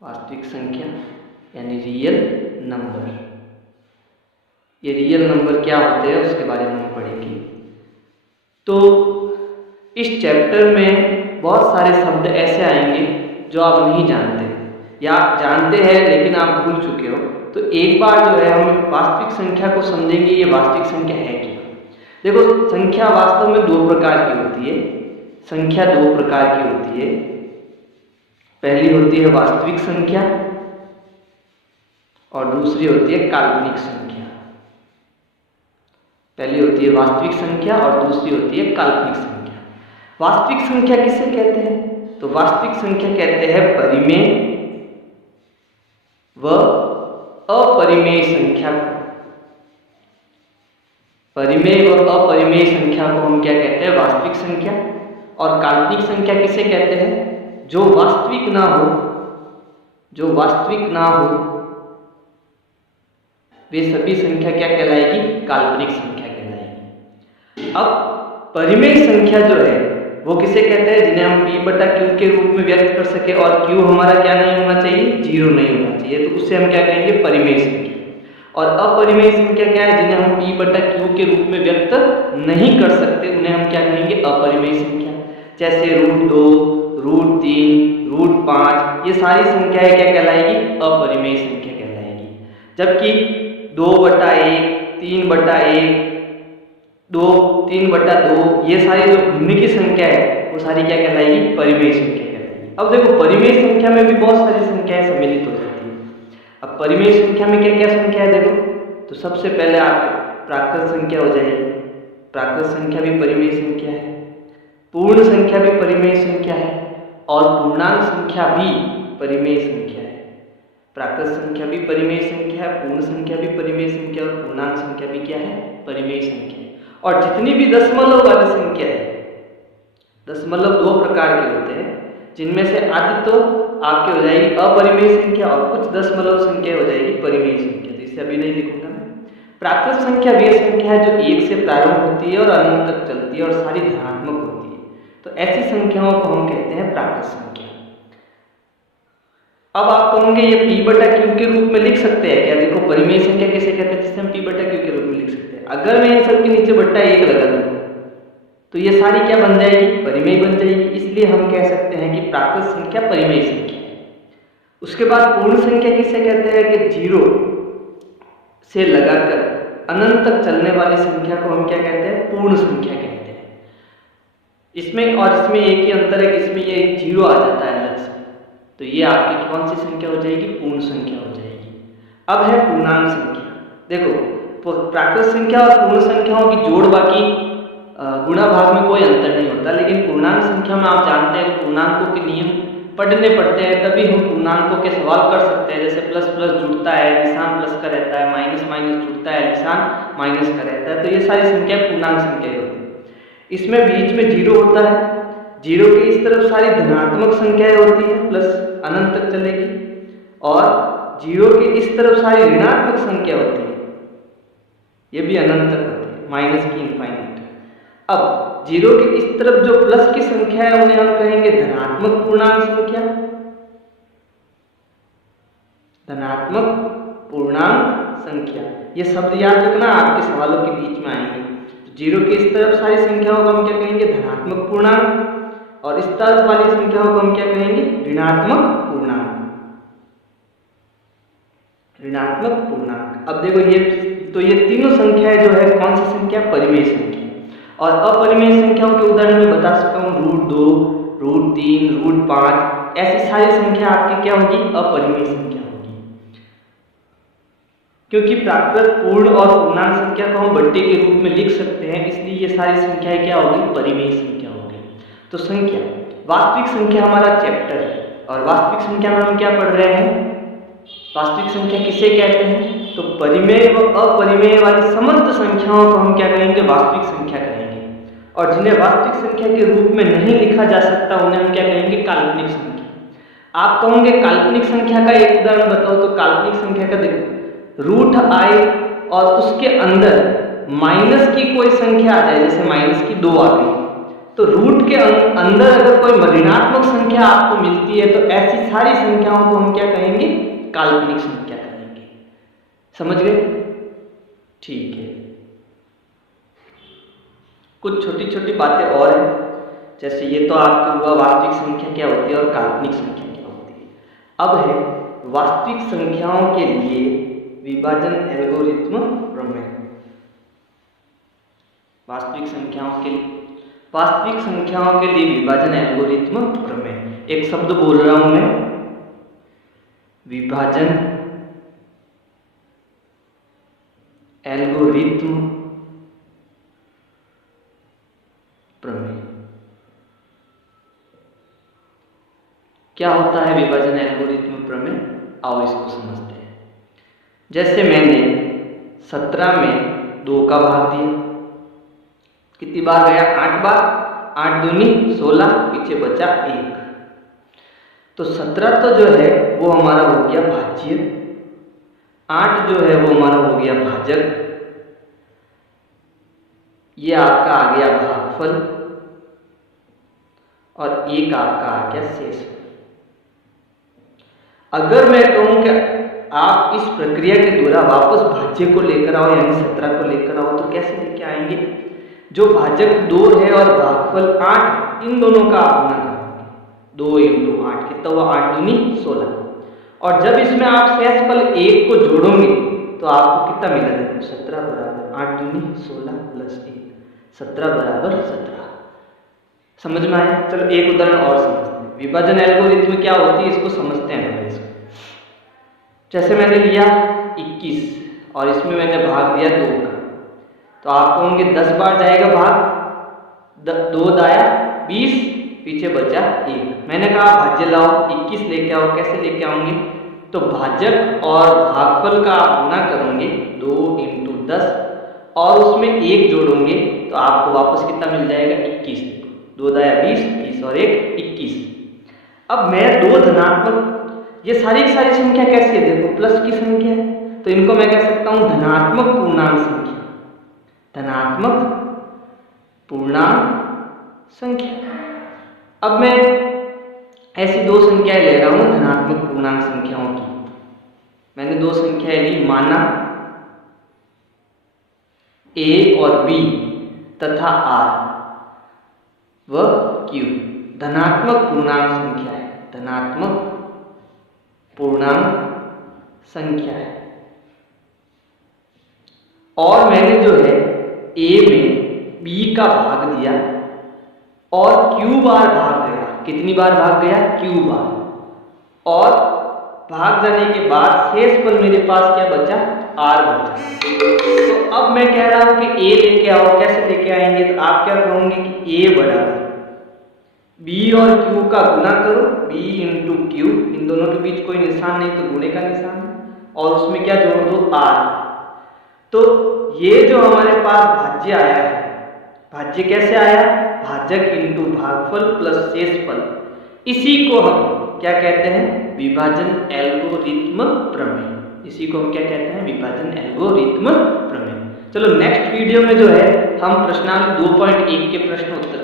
वास्तविक संख्या यानी रियल नंबर। ये रियल नंबर क्या होते हैं उसके बारे में हम पढ़ेंगे। तो इस चैप्टर में बहुत सारे शब्द ऐसे आएंगे जो आप नहीं जानते या आप जानते हैं लेकिन आप भूल चुके हो। तो एक बार जो है हम वास्तविक संख्या को समझेंगे, ये वास्तविक संख्या है क्या। देखो, संख्या वास्तव में दो प्रकार की होती है। संख्या दो प्रकार की होती है। पहली होती है वास्तविक संख्या और दूसरी होती है काल्पनिक संख्या। पहली होती है वास्तविक संख्या और दूसरी होती है काल्पनिक संख्या। वास्तविक संख्या किसे कहते हैं? तो वास्तविक संख्या कहते हैं परिमेय व अपरिमेय संख्या को। परिमेय व अपरिमेय संख्या को हम क्या कहते हैं? वास्तविक संख्या। और काल्पनिक संख्या किसे कहते हैं? जो वास्तविक ना हो, जो वास्तविक ना हो वे सभी संख्या क्या कहलाएगी? काल्पनिक संख्या कहलाएगी। अब परिमेय संख्या जो है वो किसे कहते हैं? जिन्हें हम p/q के रूप में व्यक्त कर सके और q हमारा क्या नहीं होना चाहिए? 0 नहीं होना चाहिए। तो उससे हम क्या कहेंगे? परिमेय संख्या। और अपरिमेय संख्या क्या है? जिन्हें हम p/q के रूप में व्यक्त नहीं कर सकते उन्हें हम क्या कहेंगे? अपरिमेय संख्या। जैसे √2, √3, √5 ये सारी संख्याएं क्या कहलाएगी? अपरिमेय संख्या कहलाएगी। जबकि 2/1, 3/1, 3/2 ये सारी जो भिन्न की संख्या है वो सारी क्या कहलाएगी? परिमेय संख्या कहलाएगी। अब देखो, परिमेय संख्या में भी बहुत सारी संख्याएं सम्मिलित हो जाती है। अब परिमेय संख्या में क्या क्या संख्या है देखो, तो सबसे पहले आप प्राकृत संख्या हो जाएगी। प्राकृत संख्या भी परिमेय संख्या है। पूर्ण संख्या भी परिमेय संख्या है और पूर्णांक संख्या भी परिमेय संख्या है। प्राकृत संख्या भी परिमेय संख्या है, पूर्ण संख्या भी परिमेय संख्या और पूर्णांक संख्या भी क्या है? परिमेय संख्या है। और जितनी भी दशमलव वाली संख्या है, दशमलव दो प्रकार के होते हैं, जिनमें से आधी तो आपके हो जाएगी अपरिमेय संख्या और कुछ दशमलव संख्या हो जाएगी परिमेय संख्या। तो इसे अभी नहीं लिखूंगा मैं। प्राकृत संख्या वे संख्या है जो 1 से प्रारंभ होती है और अनंत तक चलती है और सारी धनात्मक होती है। तो ऐसी संख्याओं को हम कहते हैं प्राकृत संख्या। अब आप कहोगे ये p/q के रूप में लिख सकते हैं क्या? देखो, परिमेय संख्या किसे कहते हैं? जिसे हम p/q के रूप में लिख सकते हैं। अगर मैं इन सब के नीचे /1 लगा दूं तो ये सारी क्या बन जाएगी? परिमेय बन जाएगी। इसलिए हम कह सकते हैं कि प्राकृत संख्या परिमेय संख्या है। उसके बाद पूर्ण संख्या किसे कहते हैं? कि 0 से लगाकर अनंत तक चलने वाली संख्या को हम क्या कहते हैं? पूर्ण संख्या कहते हैं। इसमें और इसमें एक ही अंतर है कि इसमें ये 0 आ जाता है अलग से। तो ये आपकी कौन सी संख्या हो जाएगी? पूर्ण संख्या हो जाएगी। अब है पूर्णांक संख्या। देखो, प्राकृत संख्या और पूर्ण संख्याओं की जोड़ बाकी गुणा भाग में कोई अंतर नहीं होता, लेकिन पूर्णांक संख्या में आप जानते हैं कि पूर्णांकों के नियम पढ़ने पड़ते हैं, तभी हम पूर्णांकों के सवाल कर सकते हैं। जैसे प्लस प्लस जुड़ता है, निशान प्लस का रहता है, माइनस माइनस जुड़ता है, निशान माइनस का रहता है। तो ये सारी संख्या पूर्णांक संख्या होती है। इसमें बीच में 0 होता है। 0 के इस तरफ सारी धनात्मक संख्याएं होती है, प्लस अनंत तक चलेगी, और 0 के इस तरफ सारी ऋणात्मक संख्या होती है, ये भी अनंत तक होती है, माइनस की इनफाइनाइट। अब 0 के इस तरफ जो प्लस की संख्या है उन्हें हम कहेंगे धनात्मक पूर्णांक संख्या। धनात्मक पूर्णांक संख्या, ये शब्द याद रखना, आपके सवालों के बीच में आएंगे। 0 के इस तरफ सारी संख्याओं को हम क्या कहेंगे? धनात्मक पूर्णांक, और इस तरफ वाली संख्याओं को हम क्या कहेंगे? ऋणात्मक पूर्णांक। ऋणात्मक पूर्णांक। अब देखो, ये तीनों संख्याएं जो है कौन सी संख्या? परिमेय संख्या। और अपरिमेय संख्याओं के उदाहरण में बता सकता हूँ √2, √3, √5 ऐसी सारी संख्या आपकी क्या होगी? अपरिमेय संख्या होगी। क्योंकि प्राकृत, पूर्ण और पूर्णांक संख्या को हम बट्टे के रूप में लिख सकते हैं, इसलिए ये सारी संख्याएं क्या होगी? परिमेय संख्या होगी। तो संख्या, वास्तविक संख्या हमारा चैप्टर है, और वास्तविक संख्या में हम क्या पढ़ रहे हैं? वास्तविक संख्या किसे कहते हैं? तो परिमेय व अपरिमेय वाली समस्त संख्याओं को हम क्या कहेंगे? वास्तविक संख्या कहेंगे। और जिन्हें वास्तविक संख्या के रूप में नहीं लिखा जा सकता उन्हें हम क्या कहेंगे? काल्पनिक संख्या। आप कहोगे काल्पनिक संख्या का एक उदाहरण बताओ, तो काल्पनिक संख्या का देखो, √i और उसके अंदर माइनस की कोई संख्या आ जाए, जैसे -2 आ गई, तो रूट के अंदर अगर कोई ऋणात्मक संख्या आपको मिलती है तो ऐसी सारी संख्याओं को हम क्या कहेंगे? काल्पनिक संख्या कहेंगे। समझ गए? ठीक है। कुछ छोटी छोटी बातें और हैं, जैसे ये तो आपके हुआ वास्तविक संख्या क्या होती है और काल्पनिक संख्या क्या होती है। अब है वास्तविक संख्याओं के लिए विभाजन एल्गोरिथ्म प्रमेय। वास्तविक संख्याओं के लिए विभाजन एल्गोरिथ्म प्रमेय। एक शब्द बोल रहा हूं मैं, विभाजन एल्गोरिथ्म प्रमेय। क्या होता है विभाजन एल्गोरिथ्म प्रमेय? आओ इसको समझते हैं। जैसे मैंने 17 में 2 का भाग दिया, कितनी बार गया? 8 बार। 8 दूनी 16, पीछे बचा 1। तो 17 तो जो है वो हमारा हो गया भाज्य, 8 जो है वो हमारा हो गया भाजक, ये आपका आ गया भागफल और 1 आपका आ गया शेषफल। अगर मैं कहूं कि आप इस प्रक्रिया के द्वारा वापस भाज्य को लेकर आओ, यानी 17 को लेकर आओ, तो कैसे लेके आएंगे? जो भाजक 2 है और भागफल 8, इन दोनों का आप गुणा करोगे। 2 × 8 कितना हुआ? 8 दूनी 16। और जब इसमें आप शेषफल 1 को जोड़ोगे तो आपको कितना मिलेगा? 17 बराबर 8 दूनी 16 प्लस 1, 17 बराबर 17। समझ में आया? चलो एक उदाहरण और समझते हैं। विभाजन एल्गोरिथ्म क्या होती है इसको समझते हैं पहले इसको। जैसे मैंने लिया 21 और इसमें मैंने भाग दिया 2 का, तो आप कहोगे 10 बार जाएगा भाग, 2 दाया 20, पीछे बचा 1। मैंने कहा भाज्य लाओ, 21 लेके आओ। कैसे लेके आओगे? तो भाजक और भागफल का आप गुणा करोगे 2 × 10 और उसमें 1 जोड़ोगे तो आपको वापस कितना मिल जाएगा? 21। 2 दाया 20, 20 और 1 21। अब मैं 2 धनात्मक, ये सारी की सारी संख्या कैसी है? देखो प्लस की संख्या है, तो इनको मैं कह सकता हूं धनात्मक पूर्णांक संख्या। धनात्मक पूर्णांक संख्या। अब मैं ऐसी 2 संख्याएं ले रहा हूं धनात्मक पूर्णांक संख्याओं की। मैंने 2 संख्याएं ली, माना a और b तथा r व q धनात्मक पूर्णांक संख्या है। धनात्मक पूर्णांक संख्या है। और मैंने जो है a में b का भाग दिया और q बार भाग गया। कितनी बार भाग गया? q बार। और भाग जाने के बाद शेषफल मेरे पास क्या बचा? r बचा। तो अब मैं कह रहा हूं कि a लेके आओ। कैसे लेके आएंगे? तो आप क्या कहोगे कि a बराबर b और q का गुणा करो, b × q। इन दोनों के बीच कोई निशान नहीं तो गुणे का निशान है, और उसमें क्या जोड़ दो? r। तो ये जो हमारे पास भाज्य आया है, भाज्य कैसे आया? भाजक × भागफल प्लस शेषफल। इसी को हम क्या कहते हैं? विभाजन एल्गोरिथ्म प्रमेय। इसी को हम क्या कहते हैं? विभाजन एल्गोरिथ्म प्रमेय। चलो नेक्स्ट वीडियो में जो है हम प्रश्नांक 2.1 के प्रश्न उत्तर